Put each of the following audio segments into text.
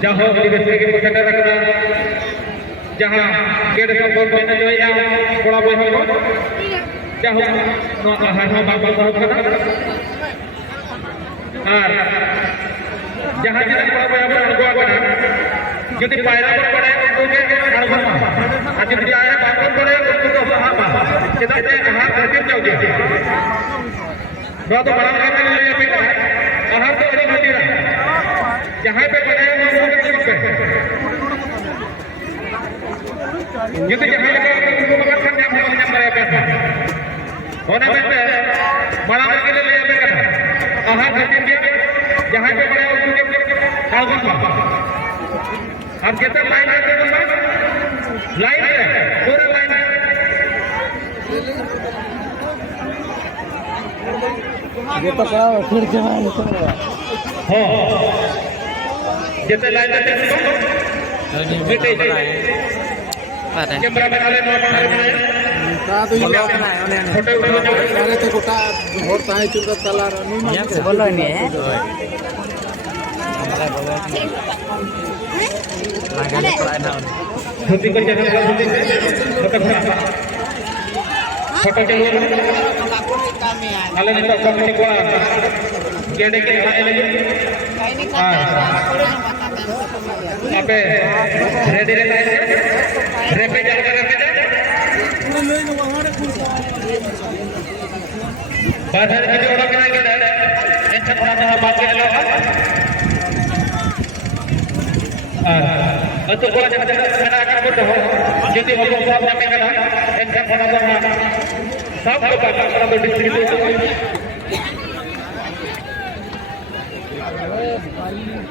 jauh di besar kita kena jahah kita sambung mana jauh yang bola bola itu jauh no ahar no bapa bapa kena jahah kita bola bola itu gua kena jadi payah berpada untuk kita harus apa jadi ayah bapa berpada untuk apa kita ahar tertib jauh dia berapa barang kita lihat kita ahar tu ada mati lah जहाँ पे बनाया वो लोग पे ये तो जहाँ लगा उनको मगर करने हम लोग नंबर है पैसा होने पे बड़ा के लिए ले जाते कहाँ करते हैं जहाँ पे बनाया उनको खाओ अब कितना लाइन है लाइन है पूरा लाइन है ये तो क्या फिर जहाँ निकल रहा हाँ जितने लाइन है बेटे कैमरा बना ले तो ये छोटे अरे तो कोटा होता है चुका तला नहीं से बोलो नहीं है लगाने पड़ा ना धोती को जगह लगा धोती फोटो चाहिए अलग अलग कंपनी को गेड़े के खाए लगे apa ready repe jalan बाहर किसी और के आगे ऐसा थोड़ा सा बाकी है लोग तो थोड़ा सा मैंने आकर बोलते हो यदि हम लोग साहब ने कहा ऐसा थोड़ा सा सब को बात करना तो डिस्ट्रीब्यूट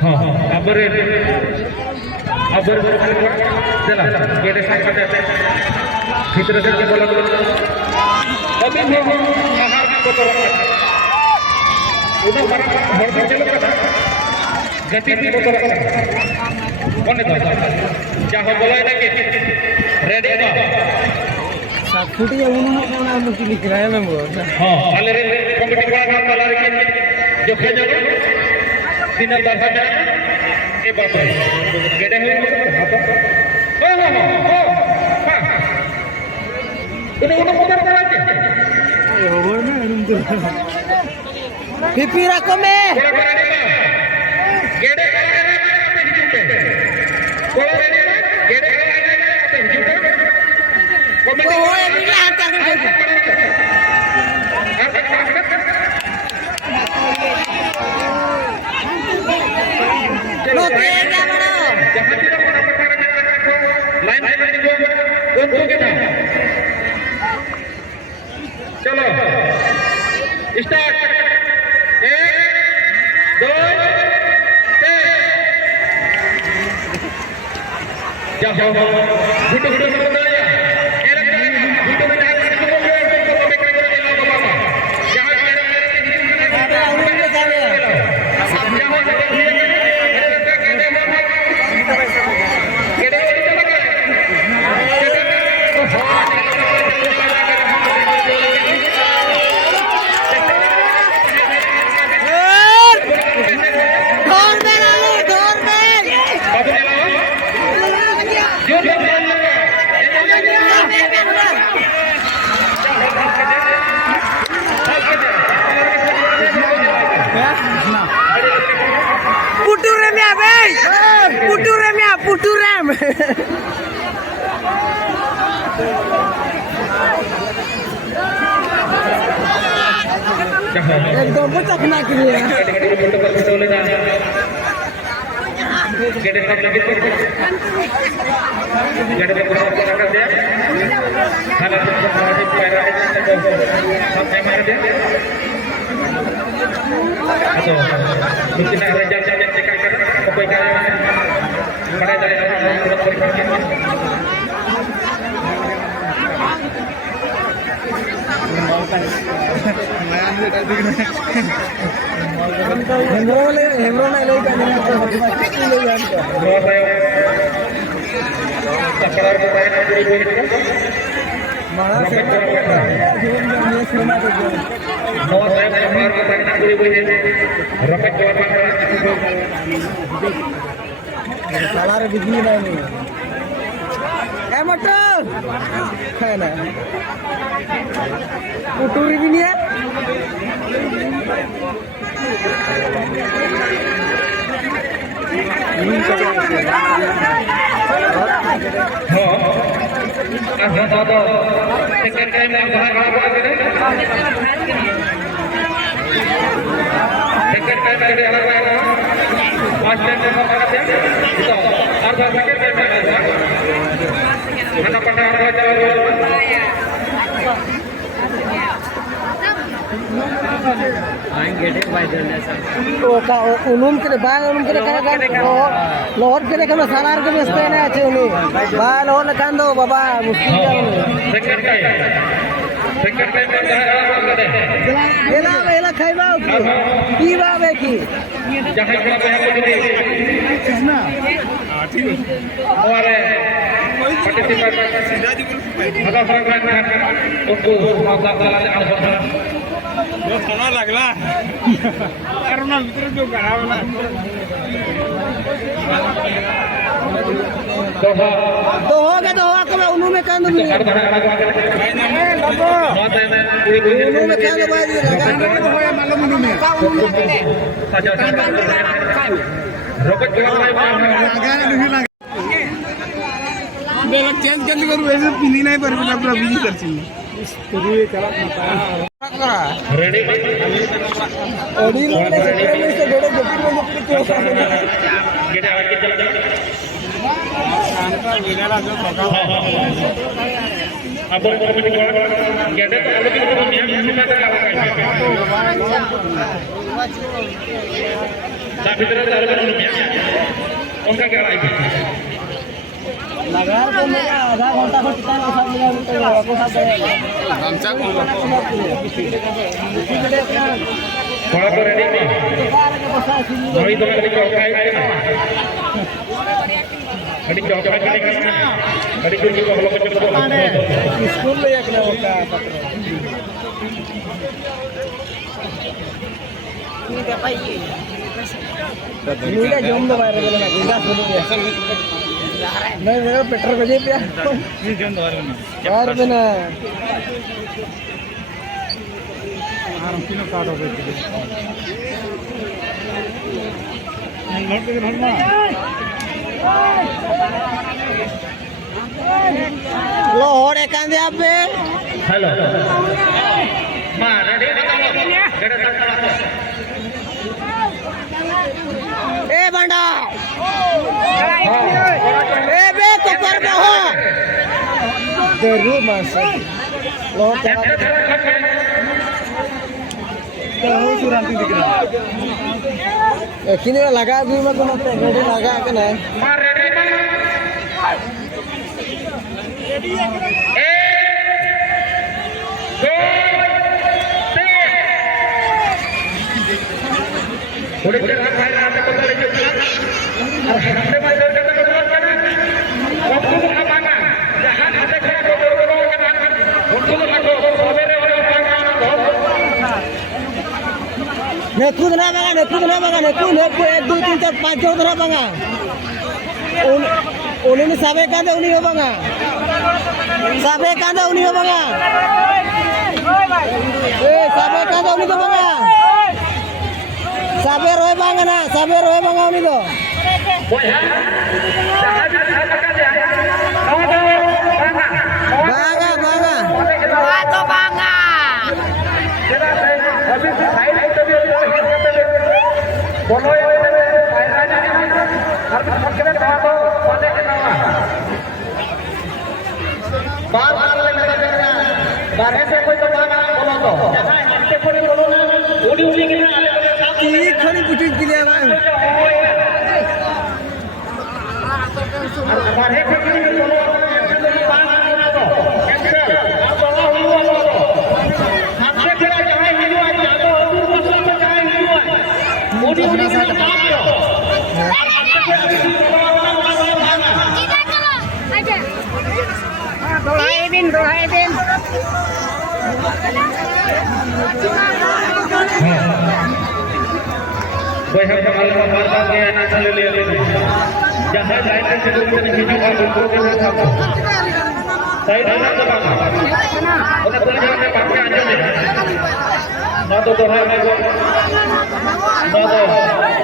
हाँ अबर चला गेटे साथ भीतर से बोला अभी आहार को तो उधर घर से चलो गति को तो कौन तो क्या हो बोला है कि रेडी तो सात फुट या उन्होंने कौन नाम लिख रहा है मैं बोल हाँ वाले कमिटी का नाम वाला जो खेल दिन दर्शक ये बात है गेडे है हां हां उन्हें पता करा के ओवर में पिपीरा को में गेडे कोला रेडी गेडे ओ होए भी हाथ कर चलो स्टार्ट 1 2 3 जाओ गुटू गुटू गुटू पुटुरम एकदम बचक ना के लिए गेटे सब लगे गेटे पे पूरा कर दिया हालात को बहुत प्यार है सब टाइम मार दिया तो कुछ ना रह जाए चेक कर कोई का बड़ा जाए बहुत करके Salar begini lah ini. Motor. Mana? Motor ini ya? Ini unum kene bang unum kene kan lohor kene kan salar ke beste na ache uni ba lohor lekan do baba muskil ka uni ela khaiba ki ba be ki jahan ko be ko dini kisna और participate ada program untuk masa Yo sono लागला karena ভিতরে কেউ গাড়াবে না तो होगा कब उन्हों में कांद भी उन्हों में कांद बाजी लगा होया मालूम उन्हों में रोकट जवाब बेलक चेंज कर करू ऐसे पिनी नहीं पर अपना बिजी कर छी रेडी ओडी लोने से बड़े जटिल में क्यों गेटे आवाज के चला का विनाला जो थका अब गेटे तो अलग ही तो नियम से का ता भीतर अलग अलग नियम उनका क्या राय है लगा तो मेरा आधा घंटा को कितना पैसा मिला तो आपको साथ हमसा को थोड़ा तो रेडी में वही तो मेरे को काय अड़ी क्या क्या करना अड़ी जो को हम लोग को स्कूल ले एक ना होता पत्र ठीक है भाई ये जोम दो बाहर बोलना गुंडा सुनो नहीं मेरा पेट्रोल बजे पे ये जोन दो यार बिना आराम किलो काट हो गई नोट के नोट ना लो होड़े कांदे आप पे हेलो मां रेडी बताओ गेटे ए बंडा ए बे कोपर को हो जरूर मास लो तो हो सुरांती दिख रहा किने लगा भी मैं कोनो रेडी लगा के ना मां रेडी थोड़े देर हम भाई रात को चले जाते हैं और हमने भाई देर तक करना करना सबको खाना जहां खाते खड़ा हो करो करना उनको रखो सवेरे और ने खुद ना बगा ने खुद 1 2 3 4 5 6 धरा बगा उन्हें साबे कांदे उन्हीं हो बगा साबे कांदे उन्हीं हो बगा ए साबे कांदे उन्हीं हो बगा साबे रोए बांगा उन्हीं दो बांगा तो बांगा बोलो ये फायदा नहीं हर फकरे का तो वाले के नाम बार लगा कर रहा बाहर से कोई तो बात बोलो तो जहां हमसे कोई बोलो ना उड़ी के ना एक खड़ी कुछ दिया भाई बाहर से कोई बोलो हमसे फिर जहां हिंदू आ जाओ दूर को जहां हिंदू है उड़ी के Doain. Boy, have to Jangan lain sebelum kita hijaukan untuk kita sama. Saya dah nak apa? Orang boleh jangan pakai aja ni. Nado dohai nado. Nado.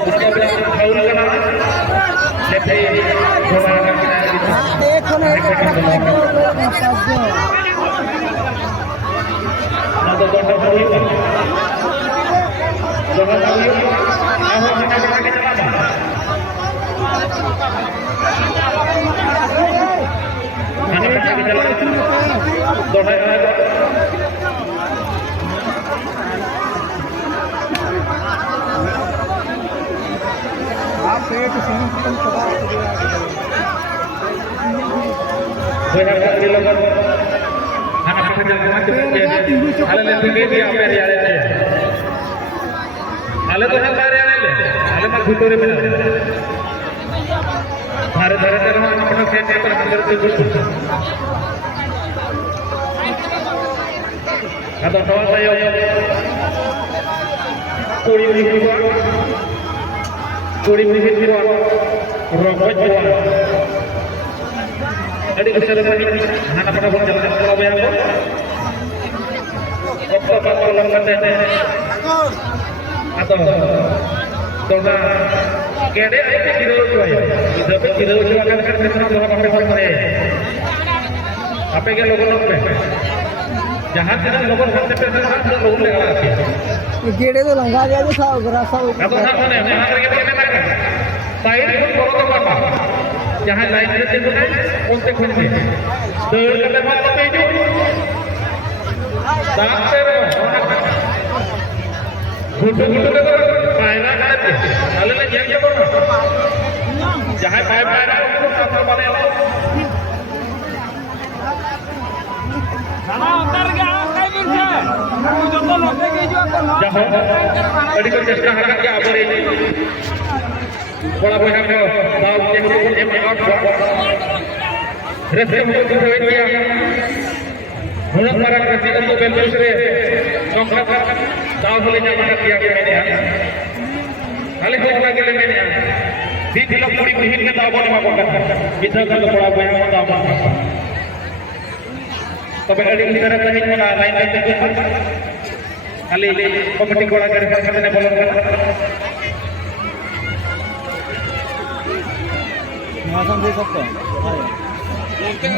Kita bilang kau nak apa? Jadi dohai kita. देखो ना Nado dohai kau ini. Dohai kau ini. Aku nak pakai apa? Ani pakai jalan. Dohai nado. Banyak sekali logat. Anak kecil macam ni. Hal yang tinggi dia apa dia ada. Hal itu hal baru ada. Hal macam itu ni benar. Hari terang anak anak saya terhambat terus. Kata kawan saya, kuri ribu, rokok jual. Adik kita dapat ini, anak pada buat jalan kalau bayar apa? Okto kapal langgan atau doa kede itu kilo jual, itu kilo jual kan kita doa pakai pakai. Apa yang logo logo? Jangan tidak logo sampai pesan logo lagi. गेड़े तो लंगा दिया जो Sao ग्रासा Atau apa nih? Jangan lagi pakai pakai. Saya pun kalau tu apa? Jangan lain itu tu kan, untuk kunci. Terkadang apa itu? Dokter, gudu tu paira kan? Kalau lagi yang apa? Jangan paira itu apa boleh lah. Sama antar ke angkai bisa. Aku contoh nanti ke juga kan. Jangan. Tadi kau cakap harga dia apa ini? Bola bola ko bawal yang out rescue untuk dia mulai para kasih untuk belusre nongkrong tahu bolehnya mana dia ini ya kali kau lagi lagi ni di dalam puri bihin kita tahu boleh apa kita kalau bola bola yang tahu apa tapi kali ini cara tadi mana lain kali komedi bola garis sana bola मौसम देख सकते हैं Nanti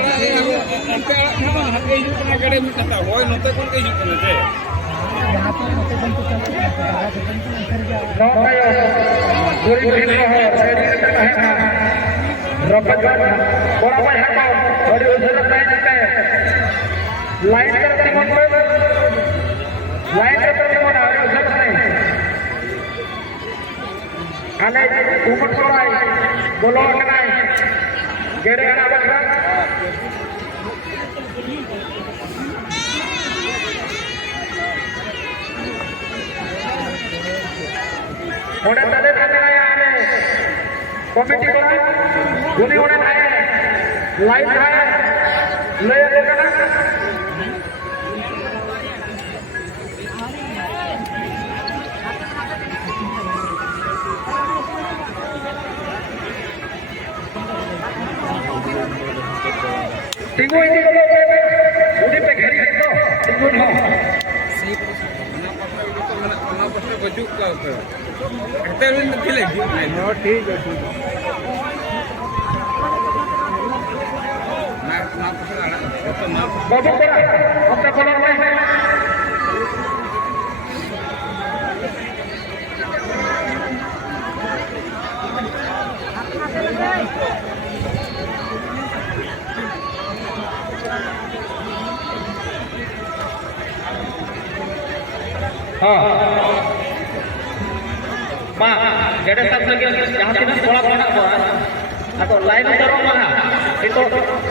memang harga hidup tengah kadang minta tahu, nanti kon ke hidup nanti. यहाँ पे मोटे बंद चलते हैं kerja Nokayo, guri bihin ko ho, ready na tayo na. Rokat ka, kora pa hapa, bari usara tayo na tayo. Line करते mo ko, line करते mo na, usara tayo. Ale, umur korai, bolo kanai, gede kana bakra. Udah tadi kata saya ada komiti koran, guni udah saya, live saya, live kana. Tinggu ini kalau udah pegari itu, tinggu no. Kenapa saya kejuk kau ke? Kita ini pilih lagi. oh ठीक है Kenapa saya ada? Kita maaf. Bapak kira, apa kolor lain? Pak, gede satu lagi yang tidak bola-bola atau lain dorong mana? Itu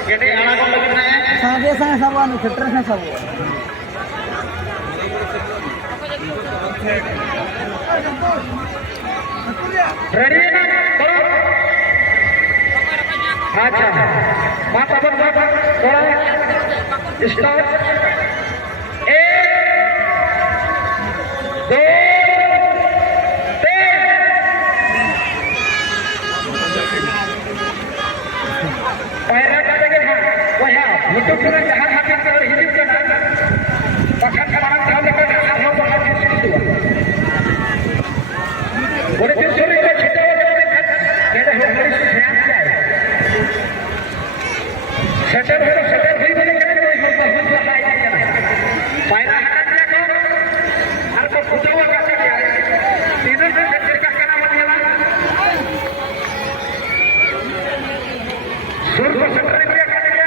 gede anak lagi naik. sange sange सब आने fitter से सब Ready na? Tolong. Acha. Bapak bapak tolong. Start. 1, 2, 3. Paira kata ke wah untuk kita jahat hati kita hidup kita bahkan sekarang tahu kita hal bahkan itu boleh disuruh kita cerita kita harus siap setel beri boleh kita harus Paira hati kita harus kutawa kata dia tidak terdekat karena dia surga setel dia kata dia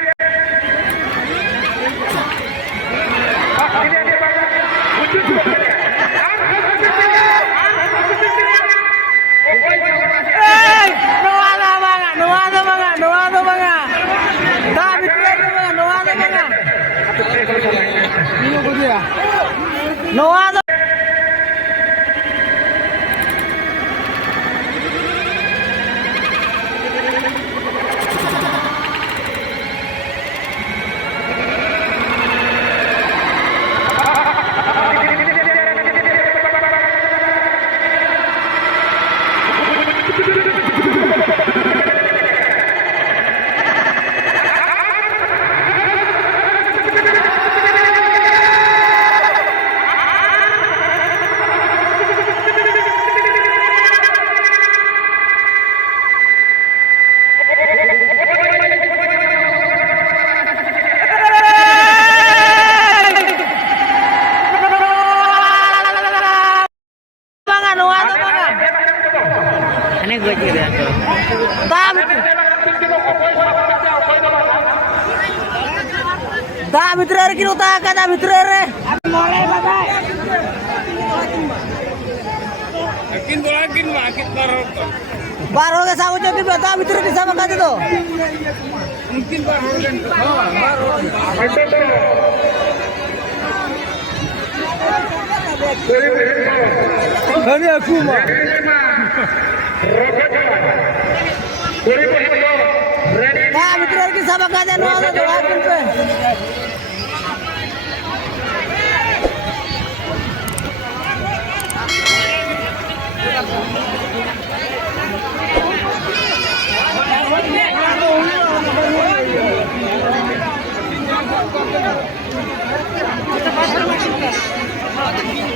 ini dia wujud sebenarnya No ada banga. Dah bitre banga, no ada banga. Ini ko dia. No ada. दा भितर किन उता कता भितर रे मले बाबा Akin baru. बारो के साबु जति बता भितर के सब काते दो Mungkin baru dan baru. Kami aku mah दा भितर के सब काते नो ada दो आकिन पे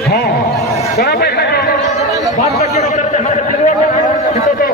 हाँ, kenapa itu? Bapak kira kita harus keluar itu tuh